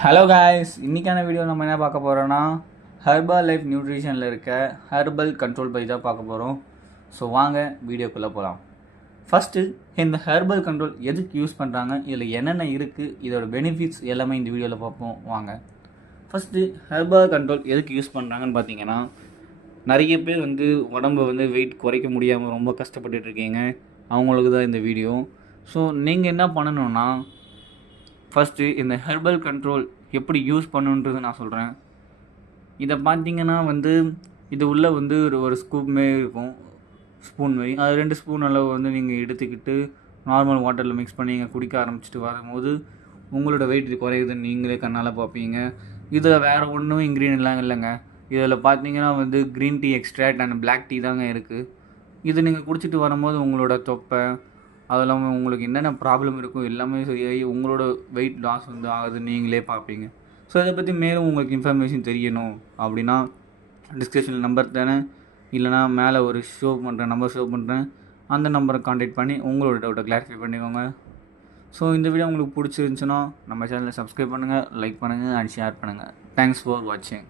Hello guys, இன்றைக்கான video நம்ம என்ன பார்க்க போகிறோன்னா ஹெர்பல் லைஃப் நியூட்ரிஷனில் இருக்க ஹெர்பல் கண்ட்ரோல் பை தான் பார்க்க போகிறோம். ஸோ வாங்க வீடியோக்குள்ளே போகலாம். ஃபஸ்ட்டு இந்த ஹெர்பல் கண்ட்ரோல் எதுக்கு யூஸ் பண்ணுறாங்க, இதில் என்னென்ன இருக்குது, இதோட பெனிஃபிட்ஸ் எல்லாமே இந்த வீடியோவில் பார்ப்போம் வாங்க. ஃபஸ்ட்டு ஹெர்பல் கண்ட்ரோல் எதுக்கு யூஸ் பண்ணுறாங்கன்னு பார்த்தீங்கன்னா, நிறைய பேர் உடம்பை வெயிட் குறைக்க முடியாமல் ரொம்ப கஷ்டப்பட்டுட்டு இருக்கீங்க, அவங்களுக்கு தான் இந்த வீடியோ. ஸோ நீங்கள் என்ன பண்ணணுன்னா, ஃபஸ்ட்டு இந்த ஹெர்பல் கண்ட்ரோல் எப்படி யூஸ் பண்ணுன்றது நான் சொல்கிறேன். இதை பார்த்தீங்கன்னா இது உள்ளே ஒரு ஸ்கூப் மாரி இருக்கும், ஸ்பூன் மாரி. அது 2 ஸ்பூன் அளவு நீங்கள் எடுத்துக்கிட்டு நார்மல் வாட்டரில் மிக்ஸ் பண்ணி நீங்கள் குடிக்க ஆரம்பிச்சிட்டு வரும்போது உங்களோட வெயிட் இது குறையுதுன்னு நீங்களே கண்ணால் பார்ப்பீங்க. இதில் வேறு ஒன்றும் இன்க்ரீடியன்ட்லாம் இல்லைங்க. இதில் பார்த்தீங்கன்னா green tea extract and black tea தாங்க இருக்குது. இது நீங்கள் குடிச்சிட்டு வரும்போது உங்களோட தொப்பை, அது இல்லாமல் உங்களுக்கு என்னென்ன ப்ராப்ளம் இருக்கும் எல்லாமே சரியாகி உங்களோட வெயிட் லாஸ் ஆகுது நீங்களே பார்ப்பீங்க. ஸோ இதை பற்றி மேலும் உங்களுக்கு இன்ஃபர்மேஷன் தெரியணும் அப்படின்னா டிஸ்கிரிப்ஷனில் நம்பர் தரேன், இல்லைனா மேலே ஒரு நம்பர் ஷோ பண்ணுறேன். அந்த நம்பரை கான்டாக்ட் பண்ணி உங்களோட டவுட்டை கிளாரிஃபை பண்ணிக்கோங்க. ஸோ இந்த வீடியோ உங்களுக்கு பிடிச்சிருந்துச்சுன்னா நம்ம சேனலை சப்ஸ்கிரைப் பண்ணுங்கள், லைக் பண்ணுங்கள் அண்ட் ஷேர் பண்ணுங்கள். தேங்க்ஸ் ஃபார் வாட்சிங்.